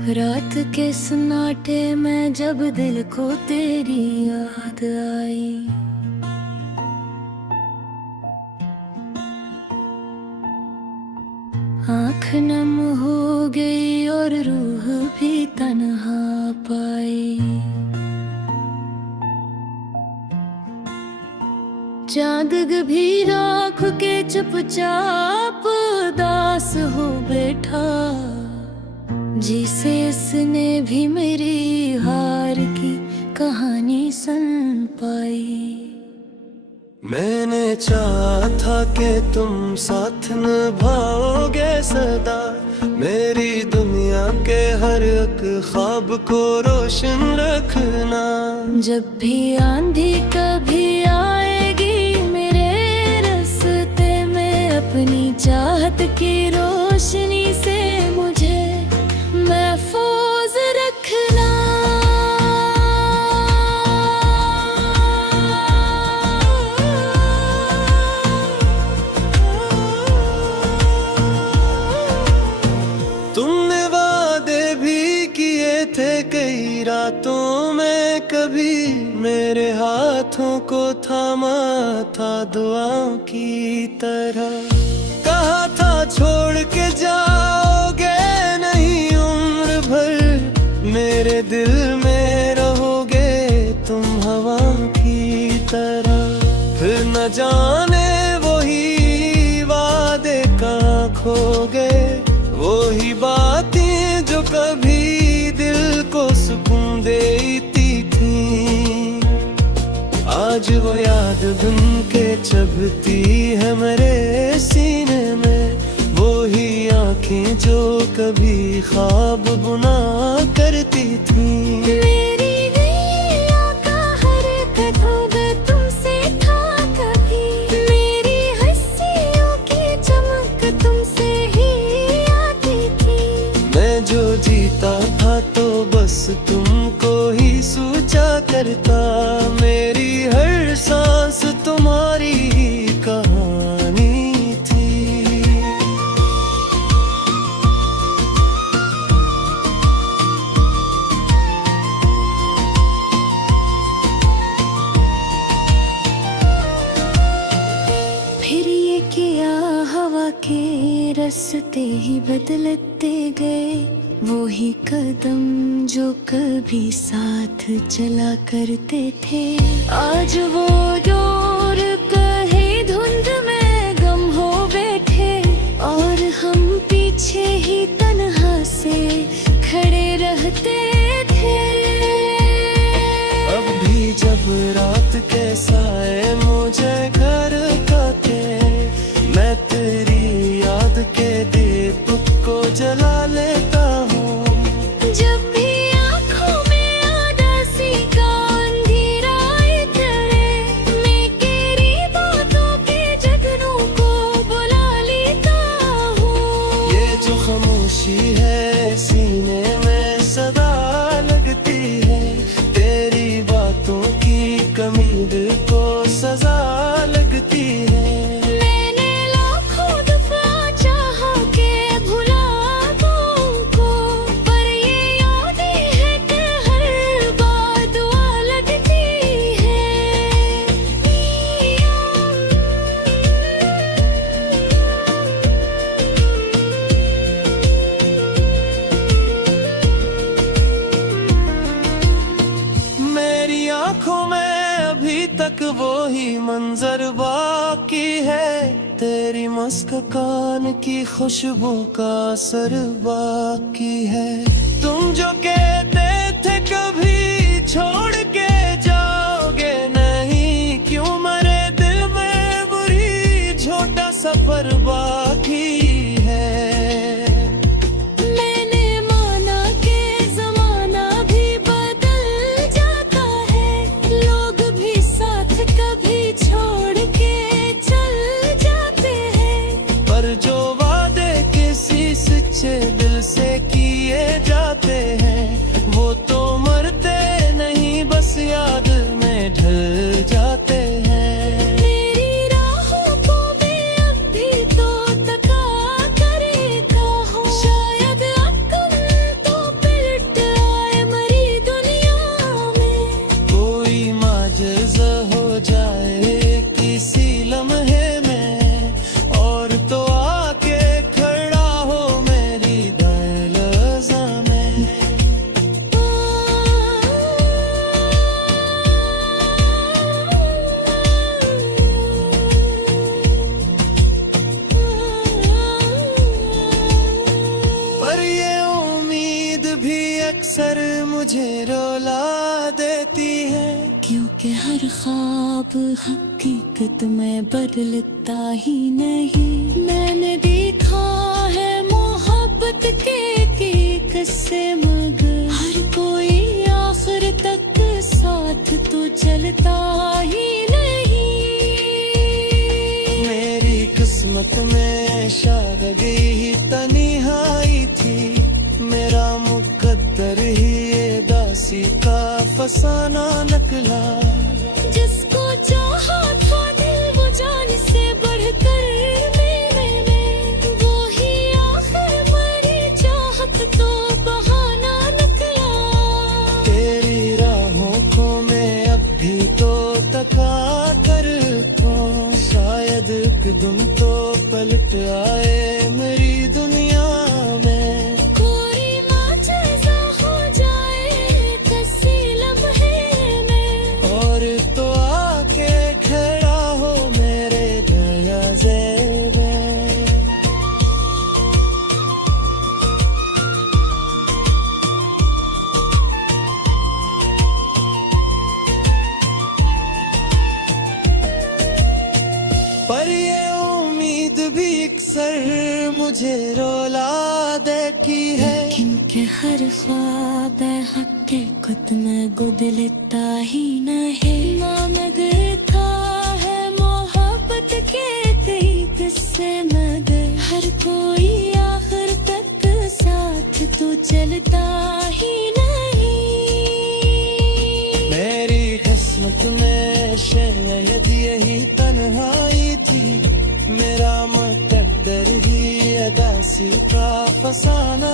रात के सन्नाटे में जब दिल को तेरी याद आई, आँख नम हो गई और रूह भी तन्हा पाई। चांद भी राख के चुपचाप उदास हो बैठा, जिसे इसने भी मेरी हार की कहानी सुन पाई। मैंने चाहा था कि तुम साथ निभाओगे सदा, मेरी दुनिया के हर एक ख्वाब को रोशन रखना। जब भी आंधी कभी आएगी मेरे रास्ते में, अपनी चाहत की रोशनी से मुझे महफूज रखना। तुमने वादे भी किए थे कई रातों में, कभी मेरे हाथों को थामा था दुआओं की तरह। कहा था छोड़ के जाओगे नहीं उम्र भर, मेरे दिल में रहोगे तुम हवा की तरह। फिर न जाने वही वादे कहाँ खो गए, वही बातें जो कभी दिल को सुकून देती थी। आज वो याद बन के चुभती है मेरे सीने में, वही आँखें जो कभी ख्वाब बुना करती थी। मेरी गलियों का हर कदम तुमसे था कभी, मेरी हंसियों की चमक तुमसे ही आती थी। मैं जो जीता था तो बस तुमको ही सोचा करता, मेरी हर सांस तुम्हारी कहानी थी। फिर ये किया हवा के रास्ते ही बदलते गए, वो ही कदम जो कभी साथ चला करते थे। आज वो दूर कहे धुंध में गम हो बैठे, और हम पीछे ही तन्हा से खड़े रहते थे। अब भी जब रात के साए मुझे घर काटे, मैं तेरी याद के दीपक को जला लेता हूँ। जब भी आँखों में उदासी का अंधेरा उतरे, मैं तेरी बातों के जगनों को बुला लेता हूँ। ये जो खामोशी है सीने में सदा लगती है, तेरी बातों की कमी दिल को सजा लगती है। मैंने लाखों दफा चाहा के भुला दूं उनको, पर ये यादें हैं कि हर बार दुआ लगती है। मेरी आंखों में अभी तक वो ही मंजर बाकी है, तेरी मुस्कान की खुशबू का असर बाकी है। तुम जो कहते थे कभी छोड़ के जाओगे नहीं, क्यों मेरे दिल में बुरी छोटा सफर बाकी है। मैंने माना कि ज़माना भी बदल जाता है, लोग भी साथ कभी छोड़ के चल जाते हैं। पर जो वादे किसी सच्चे दिल से किए जाते हैं, वो तो मरते नहीं बस याद में ढल जाते हैं। मेरी राहों को भी अब भी तो हर ख्वाब हकीकत में बदलता ही नहीं। मैंने देखा है मोहब्बत के किस्से, मगर हर कोई आखिर तक साथ तो चलता ही नहीं। मेरी किस्मत में शायद ही तन्हाई थी, मेरा मुकद्दर ही ये दासी का फसाना निकला। जिसको चाहा था दिल वो जान से बढ़कर मेरे में, वो ही आखिर मरी चाहत तो बहाना निकला। तेरी राहों को मैं अब भी तो तका कर पाऊं, शायद एक दिन तो पलट आए मेरी दुनिया में। कोई माजज़ा हो जाए किसी लम्हे में, और तो आके खड़ा हो मेरे दरवाज़े में। पर ये उम्मीद भी अक्सर मुझे रुला देती है, क्योंकि हर ख्वाब हकीकत में बदलता ही नहीं। नामगर था है मोहब्बत के कई किस्से, मगर हर कोई आखिर तक साथ तो चलता ही नहीं। मेरी किस्मत में शायद यही तन्हाई थी, मेरा मुकद्दर ही अदासी का फसाना